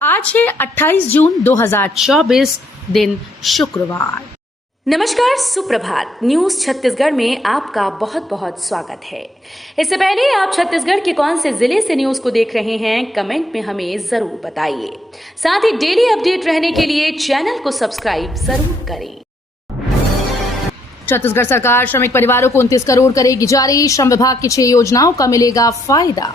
आज है 28 जून 2024 दिन शुक्रवार। नमस्कार, सुप्रभात। न्यूज छत्तीसगढ़ में आपका बहुत बहुत स्वागत है। इससे पहले आप छत्तीसगढ़ के कौन से जिले से न्यूज को देख रहे हैं, कमेंट में हमें जरूर बताइए। साथ ही डेली अपडेट रहने के लिए चैनल को सब्सक्राइब जरूर करें। छत्तीसगढ़ सरकार श्रमिक परिवारों को 29 करोड़ करेगी जारी। श्रम विभाग की 6 योजनाओं का मिलेगा फायदा।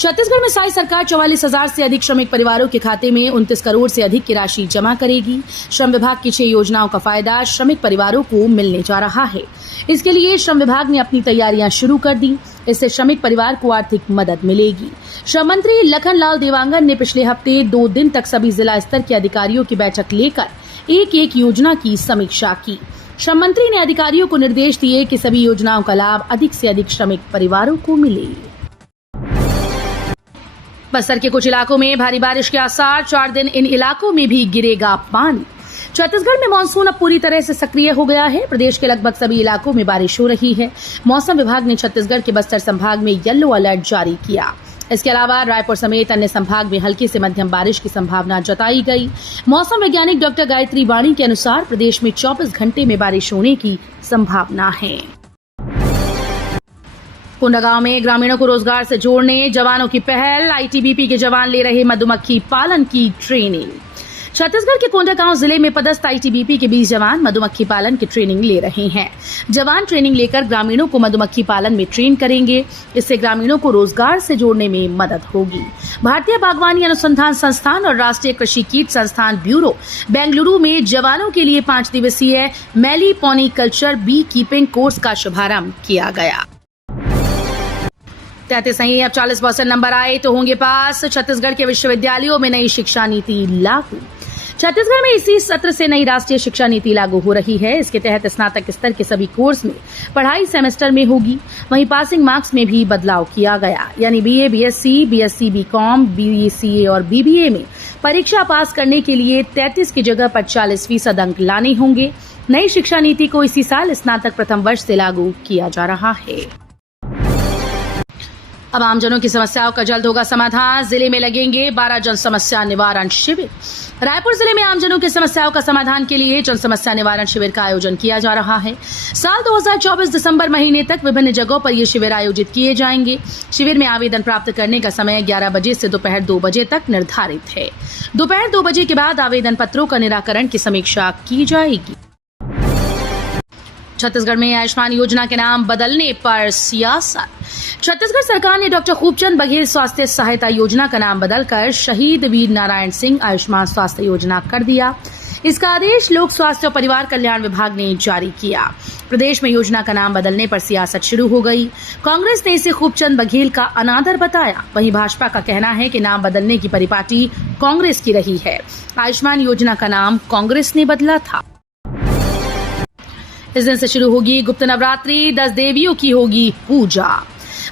छत्तीसगढ़ में साई सरकार 44,000 से अधिक श्रमिक परिवारों के खाते में 29 करोड़ से अधिक की राशि जमा करेगी। श्रम विभाग की 6 योजनाओं का फायदा श्रमिक परिवारों को मिलने जा रहा है। इसके लिए श्रम विभाग ने अपनी तैयारियां शुरू कर दी। इससे श्रमिक परिवार को आर्थिक मदद मिलेगी। श्रम मंत्री लखनलाल देवांगन ने पिछले हफ्ते 2 दिन तक सभी जिला स्तर के अधिकारियों की बैठक लेकर एक योजना की समीक्षा की। श्रम मंत्री ने अधिकारियों को निर्देश दिए कि सभी योजनाओं का लाभ अधिक से अधिक श्रमिक परिवारों को मिले। बस्तर के कुछ इलाकों में भारी बारिश के आसार, 4 दिन इन इलाकों में भी गिरेगा पानी। छत्तीसगढ़ में मानसून अब पूरी तरह से सक्रिय हो गया है। प्रदेश के लगभग सभी इलाकों में बारिश हो रही है। मौसम विभाग ने छत्तीसगढ़ के बस्तर संभाग में येलो अलर्ट जारी किया। इसके अलावा रायपुर समेत अन्य संभाग में हल्की से मध्यम बारिश की संभावना जताई गई। मौसम वैज्ञानिक डॉक्टर गायत्री वाणी के अनुसार प्रदेश में 24 घंटे में बारिश होने की संभावना है। कोंडागांव में ग्रामीणों को रोजगार से जोड़ने जवानों की पहल। आईटीबीपी के जवान ले रहे मधुमक्खी पालन की ट्रेनिंग। छत्तीसगढ़ के कोंडागांव जिले में पदस्थ आईटीबीपी के 20 जवान मधुमक्खी पालन की ट्रेनिंग ले रहे हैं। जवान ट्रेनिंग लेकर ग्रामीणों को मधुमक्खी पालन में ट्रेन करेंगे। इससे ग्रामीणों को रोजगार से जोड़ने में मदद होगी। भारतीय बागवानी अनुसंधान संस्थान और राष्ट्रीय कृषि कीट संस्थान ब्यूरो बेंगलुरु में जवानों के लिए 5 दिवसीय मेलीपोनीकल्चर बी कीपिंग कोर्स का शुभारंभ किया गया। 33 नहीं, अब 40% नंबर आए तो होंगे पास। छत्तीसगढ़ के विश्वविद्यालयों में नई शिक्षा नीति लागू। छत्तीसगढ़ में इसी सत्र से नई राष्ट्रीय शिक्षा नीति लागू हो रही है। इसके तहत स्नातक स्तर के सभी कोर्स में पढ़ाई सेमेस्टर में होगी। वहीं पासिंग मार्क्स में भी बदलाव किया गया, यानी BA, BSc, BSc, BCom, BCA और बीबीए में परीक्षा पास करने के लिए 33 की जगह पर 40% अंक लाने होंगे। नई शिक्षा नीति को इसी साल स्नातक प्रथम वर्ष से लागू किया जा रहा है। अब आमजनों की समस्याओं का जल्द होगा समाधान। जिले में लगेंगे 12 जन समस्या निवारण शिविर। रायपुर जिले में आमजनों की समस्याओं का समाधान के लिए जन समस्या निवारण शिविर का आयोजन किया जा रहा है। साल 2024 दिसंबर महीने तक विभिन्न जगहों पर ये शिविर आयोजित किए जाएंगे। शिविर में आवेदन प्राप्त करने का समय 11 बजे से दोपहर 2 बजे तक निर्धारित है। दोपहर 2 बजे के बाद आवेदन पत्रों का निराकरण की समीक्षा की जाएगी। छत्तीसगढ़ में आयुष्मान योजना के नाम बदलने पर सियासत। छत्तीसगढ़ सरकार ने डॉक्टर खूबचंद बघेल स्वास्थ्य सहायता योजना का नाम बदलकर शहीद वीर नारायण सिंह आयुष्मान स्वास्थ्य योजना कर दिया। इसका आदेश लोक स्वास्थ्य और परिवार कल्याण विभाग ने जारी किया। प्रदेश में योजना का नाम बदलने पर सियासत शुरू हो गई। कांग्रेस ने इसे खूबचंद बघेल का अनादर बताया। वहीं भाजपा का कहना है कि नाम बदलने की परिपाटी कांग्रेस की रही है। आयुष्मान योजना का नाम कांग्रेस ने बदला था। इस दिन से शुरू होगी गुप्त नवरात्रि। 10 देवियों की होगी पूजा।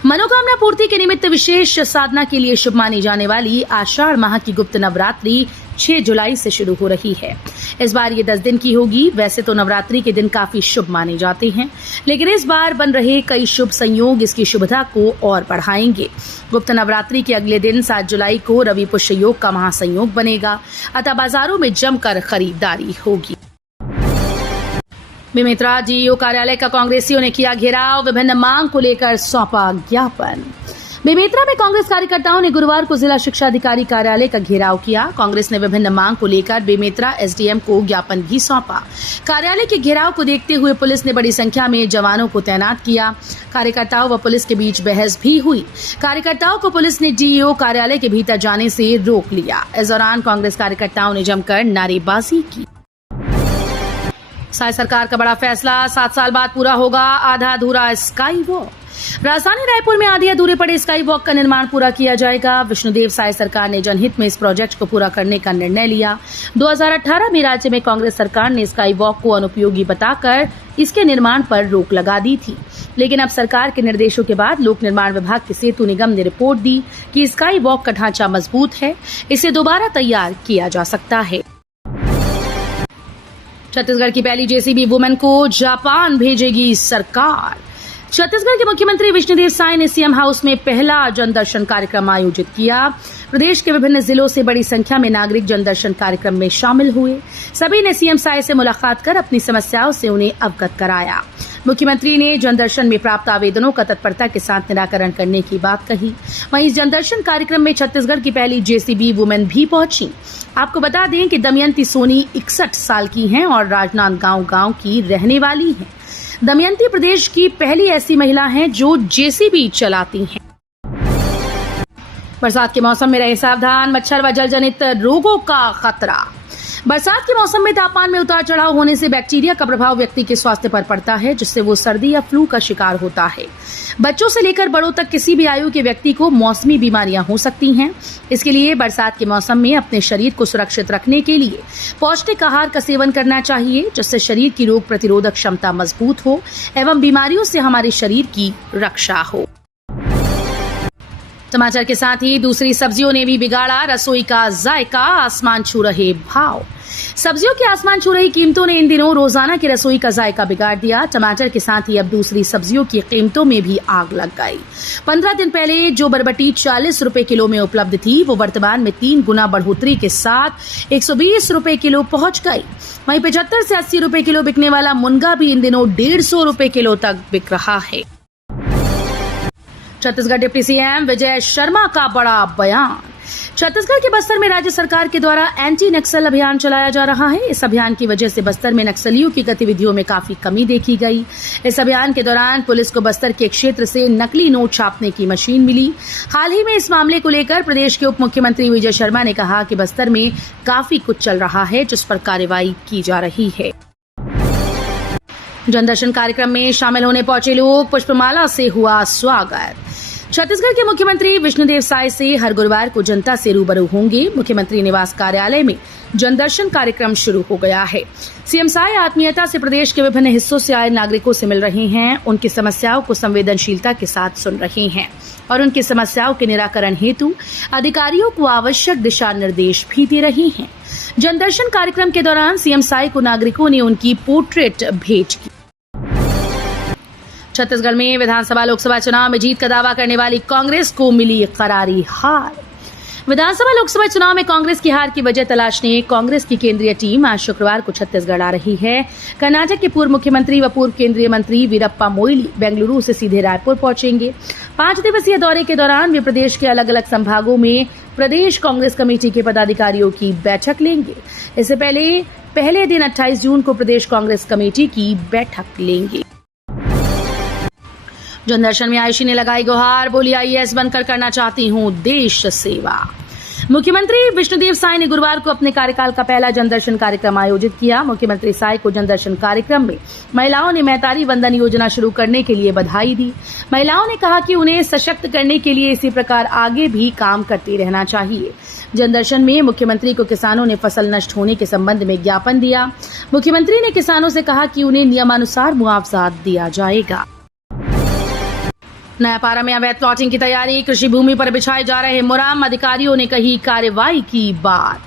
मनोकामना पूर्ति के निमित्त विशेष साधना के लिए शुभ मानी जाने वाली आषाढ़ माह की गुप्त नवरात्रि 6 जुलाई से शुरू हो रही है। इस बार ये 10 दिन की होगी। वैसे तो नवरात्रि के दिन काफी शुभ माने जाते हैं, लेकिन इस बार बन रहे कई शुभ संयोग इसकी शुभता को और बढ़ाएंगे। गुप्त नवरात्रि के अगले दिन 7 जुलाई को रवि पुष्य योग का महासंयोग बनेगा, अतः बाजारों में जमकर खरीदारी होगी। बेमेतरा डीईओ कार्यालय का कांग्रेसियों ने किया घेराव। विभिन्न मांग को लेकर सौंपा ज्ञापन। बेमेतरा में कांग्रेस कार्यकर्ताओं ने गुरुवार को जिला शिक्षा अधिकारी कार्यालय का घेराव किया। कांग्रेस ने विभिन्न मांग को लेकर बेमेतरा एसडीएम को ज्ञापन भी सौंपा। कार्यालय के घेराव को देखते हुए पुलिस ने बड़ी संख्या में जवानों को तैनात किया। कार्यकर्ताओं व पुलिस के बीच बहस भी हुई। कार्यकर्ताओं को पुलिस ने डीईओ कार्यालय के भीतर जाने से रोक लिया। इस दौरान कांग्रेस कार्यकर्ताओं ने जमकर नारेबाजी की। साई सरकार का बड़ा फैसला, 7 साल बाद पूरा होगा आधा अधूरा स्काई वॉक। राजधानी रायपुर में आधे अधूरे पड़े स्काई वॉक का निर्माण पूरा किया जाएगा। विष्णुदेव साई सरकार ने जनहित में इस प्रोजेक्ट को पूरा करने का निर्णय लिया। 2018 में राज्य में कांग्रेस सरकार ने स्काई वॉक को अनुपयोगी बताकर इसके निर्माण पर रोक लगा दी थी, लेकिन अब सरकार के निर्देशों के बाद लोक निर्माण विभाग के सेतु निगम ने रिपोर्ट दी कि स्काई वॉक का ढांचा मजबूत है, इसे दोबारा तैयार किया जा सकता है। छत्तीसगढ़ की पहली जेसीबी वुमेन को जापान भेजेगी सरकार। छत्तीसगढ़ के मुख्यमंत्री विष्णुदेव साय ने सीएम हाउस में पहला जनदर्शन कार्यक्रम आयोजित किया। प्रदेश के विभिन्न जिलों से बड़ी संख्या में नागरिक जनदर्शन कार्यक्रम में शामिल हुए। सभी ने सीएम साय से मुलाकात कर अपनी समस्याओं से उन्हें अवगत कराया। मुख्यमंत्री ने जनदर्शन में प्राप्त आवेदनों का तत्परता के साथ निराकरण करने की बात कही। वहीं इस जनदर्शन कार्यक्रम में छत्तीसगढ़ की पहली जेसीबी वुमेन भी पहुंची। आपको बता दें कि दमयंती सोनी 61 साल की हैं और राजनांदगांव गांव की रहने वाली हैं। दमयंती प्रदेश की पहली ऐसी महिला हैं जो जेसीबी चलाती हैं। बरसात के मौसम में रहे सावधान, मच्छर व जल जनित रोगों का खतरा। बरसात के मौसम में तापमान में उतार चढ़ाव होने से बैक्टीरिया का प्रभाव व्यक्ति के स्वास्थ्य पर पड़ता है, जिससे वो सर्दी या फ्लू का शिकार होता है। बच्चों से लेकर बड़ों तक किसी भी आयु के व्यक्ति को मौसमी बीमारियां हो सकती हैं। इसके लिए बरसात के मौसम में अपने शरीर को सुरक्षित रखने के लिए पौष्टिक आहार का सेवन करना चाहिए, जिससे शरीर की रोग प्रतिरोधक क्षमता मजबूत हो एवं बीमारियों से हमारे शरीर की रक्षा हो। समाचार के साथ ही दूसरी सब्जियों ने भी बिगाड़ा रसोई का जायका, आसमान छू रहे भाव। सब्जियों की आसमान छू रही कीमतों ने इन दिनों रोजाना की रसोई का जायका बिगाड़ दिया। टमाटर के साथ ही अब दूसरी सब्जियों की कीमतों में भी आग लग गई। 15 दिन पहले जो बरबटी 40 रुपए किलो में उपलब्ध थी, वो वर्तमान में 3 गुना बढ़ोतरी के साथ 120 रुपए किलो पहुंच गई। वहीं 75 से 80 रुपए किलो बिकने वाला मुनगा भी इन दिनों 150 रुपए किलो तक बिक रहा है। छत्तीसगढ़ डिप्टी सीएम विजय शर्मा का बड़ा बयान। छत्तीसगढ़ के बस्तर में राज्य सरकार के द्वारा एंटी नक्सल अभियान चलाया जा रहा है। इस अभियान की वजह से बस्तर में नक्सलियों की गतिविधियों में काफी कमी देखी गई। इस अभियान के दौरान पुलिस को बस्तर के क्षेत्र से नकली नोट छापने की मशीन मिली। हाल ही में इस मामले को लेकर प्रदेश के उप मुख्यमंत्री विजय शर्मा ने कहा कि बस्तर में काफी कुछ चल रहा है, जिस पर कार्रवाई की जा रही है। जनदर्शन कार्यक्रम में शामिल होने पहुंचे लोग पुष्पमाला से हुआ स्वागत। छत्तीसगढ़ के मुख्यमंत्री विष्णुदेव साय से हर गुरुवार को जनता से रूबरू होंगे। मुख्यमंत्री निवास कार्यालय में जनदर्शन कार्यक्रम शुरू हो गया है। सीएम साय आत्मीयता से प्रदेश के विभिन्न हिस्सों से आए नागरिकों से मिल रहे हैं, उनकी समस्याओं को संवेदनशीलता के साथ सुन रहे हैं और उनकी समस्याओं के निराकरण हेतु अधिकारियों को आवश्यक दिशा निर्देश भी दे रहे हैं। जनदर्शन कार्यक्रम के दौरान सीएम साय को नागरिकों ने उनकी पोर्ट्रेट भेंट की। छत्तीसगढ़ में विधानसभा लोकसभा चुनाव में जीत का दावा करने वाली कांग्रेस को मिली करारी हार। विधानसभा लोकसभा चुनाव में कांग्रेस की हार की वजह तलाशने कांग्रेस की केंद्रीय टीम आज शुक्रवार को छत्तीसगढ़ आ रही है। कर्नाटक के पूर्व मुख्यमंत्री व पूर्व केंद्रीय मंत्री वीरप्पा मोइली बेंगलुरु से सीधे रायपुर पहुंचेंगे। 5 दिवसीय दौरे के दौरान वे प्रदेश के अलग अलग संभागों में प्रदेश कांग्रेस कमेटी के पदाधिकारियों की बैठक लेंगे। इससे पहले दिन 28 जून को प्रदेश कांग्रेस कमेटी की बैठक लेंगे। जनदर्शन में आयुषी ने लगाई गुहार, बोली आईएएस बनकर करना चाहती हूं देश सेवा। मुख्यमंत्री विष्णुदेव साय ने गुरुवार को अपने कार्यकाल का पहला जनदर्शन कार्यक्रम आयोजित किया। मुख्यमंत्री साय को जनदर्शन कार्यक्रम में महिलाओं ने मैतारी वंदन योजना शुरू करने के लिए बधाई दी। महिलाओं ने कहा कि उन्हें सशक्त करने के लिए इसी प्रकार आगे भी काम करते रहना चाहिए। जनदर्शन में मुख्यमंत्री को किसानों ने फसल नष्ट होने के संबंध में ज्ञापन दिया। मुख्यमंत्री ने किसानों से कहा कि उन्हें नियमानुसार मुआवजा दिया जाएगा। नयापारा में अवैध प्लॉटिंग की तैयारी, कृषि भूमि पर बिछाए जा रहे मुरम, अधिकारियों ने कही कार्रवाई की बात।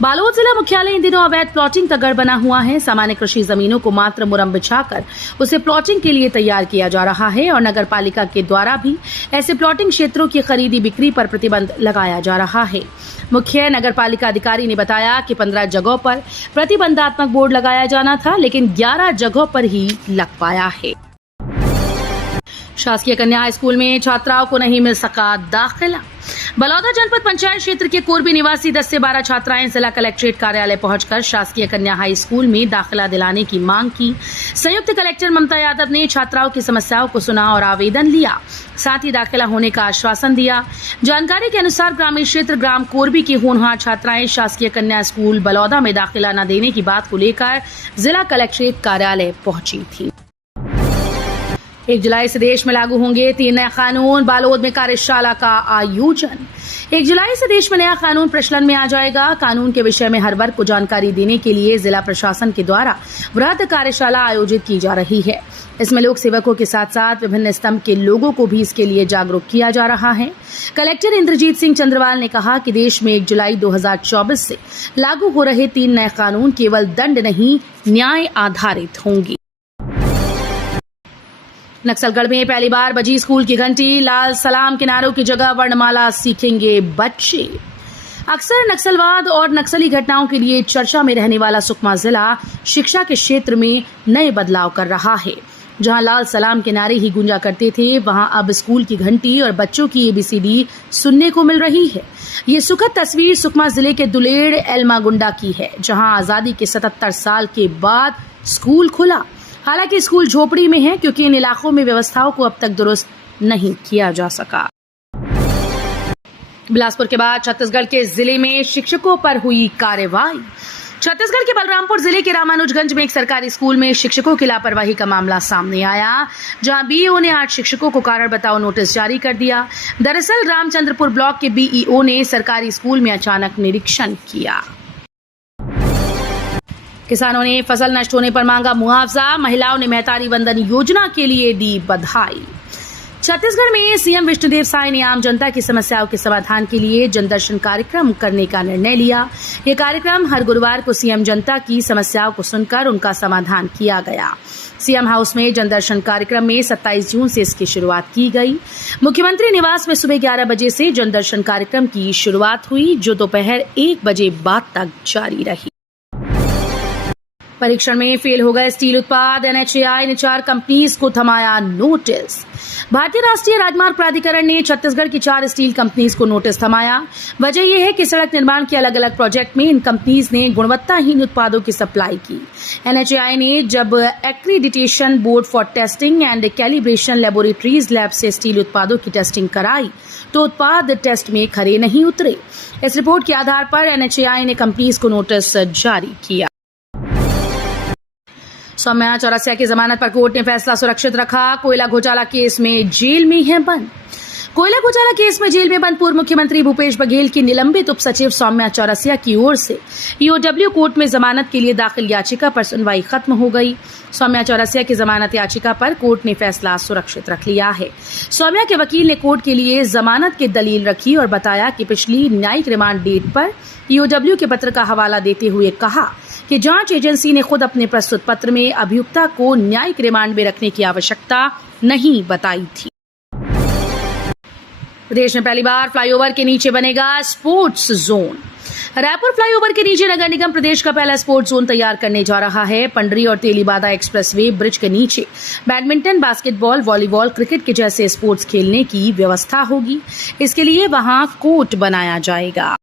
बालोद जिला मुख्यालय इन दिनों अवैध प्लॉटिंग का गढ़ बना हुआ है। सामान्य कृषि जमीनों को मात्र मुरम बिछाकर उसे प्लॉटिंग के लिए तैयार किया जा रहा है और नगर पालिका के द्वारा भी ऐसे प्लॉटिंग क्षेत्रों की खरीदी बिक्री पर प्रतिबंध लगाया जा रहा है। मुख्य नगर पालिका अधिकारी ने बताया कि 15 जगहों पर प्रतिबंधात्मक बोर्ड लगाया जाना था, लेकिन 11 जगहों पर ही लग पाया है। शासकीय कन्या हाई स्कूल में छात्राओं को नहीं मिल सका दाखिला। बलौदा जनपद पंचायत क्षेत्र के कोरबी निवासी 10 से 12 छात्राएं जिला कलेक्ट्रेट कार्यालय पहुंचकर शासकीय कन्या हाई स्कूल में दाखिला दिलाने की मांग की। संयुक्त कलेक्टर ममता यादव ने छात्राओं की समस्याओं को सुना और आवेदन लिया, साथ ही दाखिला होने का आश्वासन दिया। जानकारी के अनुसार ग्रामीण क्षेत्र ग्राम कोरबी की होनहार छात्राएं शासकीय कन्या स्कूल बलौदा में दाखिला न देने की बात को लेकर जिला कलेक्ट्रेट कार्यालय पहुंची थी। 1 जुलाई से देश में लागू होंगे 3 नए कानून, बालोद में कार्यशाला का आयोजन। 1 जुलाई से देश में नया कानून प्रचलन में आ जाएगा। कानून के विषय में हर वर्ग को जानकारी देने के लिए जिला प्रशासन के द्वारा वृहद कार्यशाला आयोजित की जा रही है। इसमें लोक सेवकों के साथ साथ विभिन्न स्तंभ के लोगों को भी इसके लिए जागरूक किया जा रहा है। कलेक्टर इंद्रजीत सिंह चंद्रवाल ने कहा कि देश में 1 जुलाई 2024 से लागू हो रहे 3 नए कानून केवल दंड नहीं, न्याय आधारित होंगे। नक्सलगढ़ में पहली बार बजी स्कूल की घंटी, लाल सलाम के नारों की जगह वर्णमाला सीखेंगे बच्चे। अक्सर नक्सलवाद और नक्सली घटनाओं के लिए चर्चा में रहने वाला सुकमा जिला शिक्षा के क्षेत्र में नए बदलाव कर रहा है। जहां लाल सलाम के नारे ही गूंजा करते थे, वहां अब स्कूल की घंटी और बच्चों की ABCD सुनने को मिल रही है। ये सुखद तस्वीर सुकमा जिले के दुलेड़ एलमागुंडा की है, जहां आजादी के 77 साल के बाद स्कूल खुला। हालांकि स्कूल झोपड़ी में है क्योंकि इन इलाकों में व्यवस्थाओं को अब तक दुरुस्त नहीं किया जा सका। बिलासपुर के बाद छत्तीसगढ़ के जिले में शिक्षकों पर हुई कार्रवाई। छत्तीसगढ़ के बलरामपुर जिले के रामानुजगंज में एक सरकारी स्कूल में शिक्षकों की लापरवाही का मामला सामने आया, जहां BEO ने 8 शिक्षकों को कारण बताओ नोटिस जारी कर दिया। दरअसल रामचंद्रपुर ब्लॉक के BEO ने सरकारी स्कूल में अचानक निरीक्षण किया। किसानों ने फसल नष्ट होने पर मांगा मुआवजा, महिलाओं ने महतारी वंदन योजना के लिए दी बधाई। छत्तीसगढ़ में CM विष्णुदेव साय ने आम जनता की समस्याओं के समाधान के लिए जनदर्शन कार्यक्रम करने का निर्णय लिया। ये कार्यक्रम हर गुरुवार को CM जनता की समस्याओं को सुनकर उनका समाधान किया गया। CM हाउस में जनदर्शन कार्यक्रम में 27 जून से इसकी शुरुआत की गई। मुख्यमंत्री निवास में सुबह 11 बजे से जनदर्शन कार्यक्रम की शुरुआत हुई, जो दोपहर 1 बजे बाद तक जारी रही। परीक्षण में फेल हो गए स्टील उत्पाद, NHAI ने 4 कंपनीज को थमाया नोटिस। भारतीय राष्ट्रीय राजमार्ग प्राधिकरण ने छत्तीसगढ़ की 4 स्टील कंपनीज को नोटिस थमाया। वजह यह है कि सड़क निर्माण के अलग अलग प्रोजेक्ट में इन कंपनीज ने गुणवत्ताहीन उत्पादों की सप्लाई की। NHAI ने जब accreditation board for testing and calibration laboratories lab से स्टील उत्पादों की टेस्टिंग कराई तो उत्पाद टेस्ट में खरे नहीं उतरे। इस रिपोर्ट के आधार पर NHAI ने कंपनीज को नोटिस जारी किया। सौम्या चौरसिया की जमानत पर कोर्ट ने फैसला सुरक्षित रखा। कोयला घोटाला केस में जेल में है बंद। कोयला घोटाला केस में जेल में बंद पूर्व मुख्यमंत्री भूपेश बघेल की निलंबित उप सचिव सौम्या चौरसिया की ओर से EOW कोर्ट में जमानत के लिए दाखिल याचिका पर सुनवाई खत्म हो गई। सौम्या चौरसिया की जमानत याचिका पर कोर्ट ने फैसला सुरक्षित रख लिया है। सौम्या के वकील ने कोर्ट के लिए जमानत की दलील रखी और बताया कि पिछली न्यायिक रिमांड डेट पर EOW के पत्र का हवाला देते हुए कहा कि जांच एजेंसी ने खुद अपने प्रस्तुत पत्र में अभियुक्ता को न्यायिक रिमांड में रखने की आवश्यकता नहीं बताई थी। प्रदेश में पहली बार फ्लाईओवर के नीचे बनेगा स्पोर्ट्स जोन। रायपुर फ्लाईओवर के नीचे नगर निगम प्रदेश का पहला स्पोर्ट्स जोन तैयार करने जा रहा है। पंडरी और तेलीबादा एक्सप्रेसवे ब्रिज के नीचे बैडमिंटन, बास्केटबॉल, वॉलीबॉल, क्रिकेट के जैसे स्पोर्ट्स खेलने की व्यवस्था होगी। इसके लिए वहां कोर्ट बनाया जाएगा।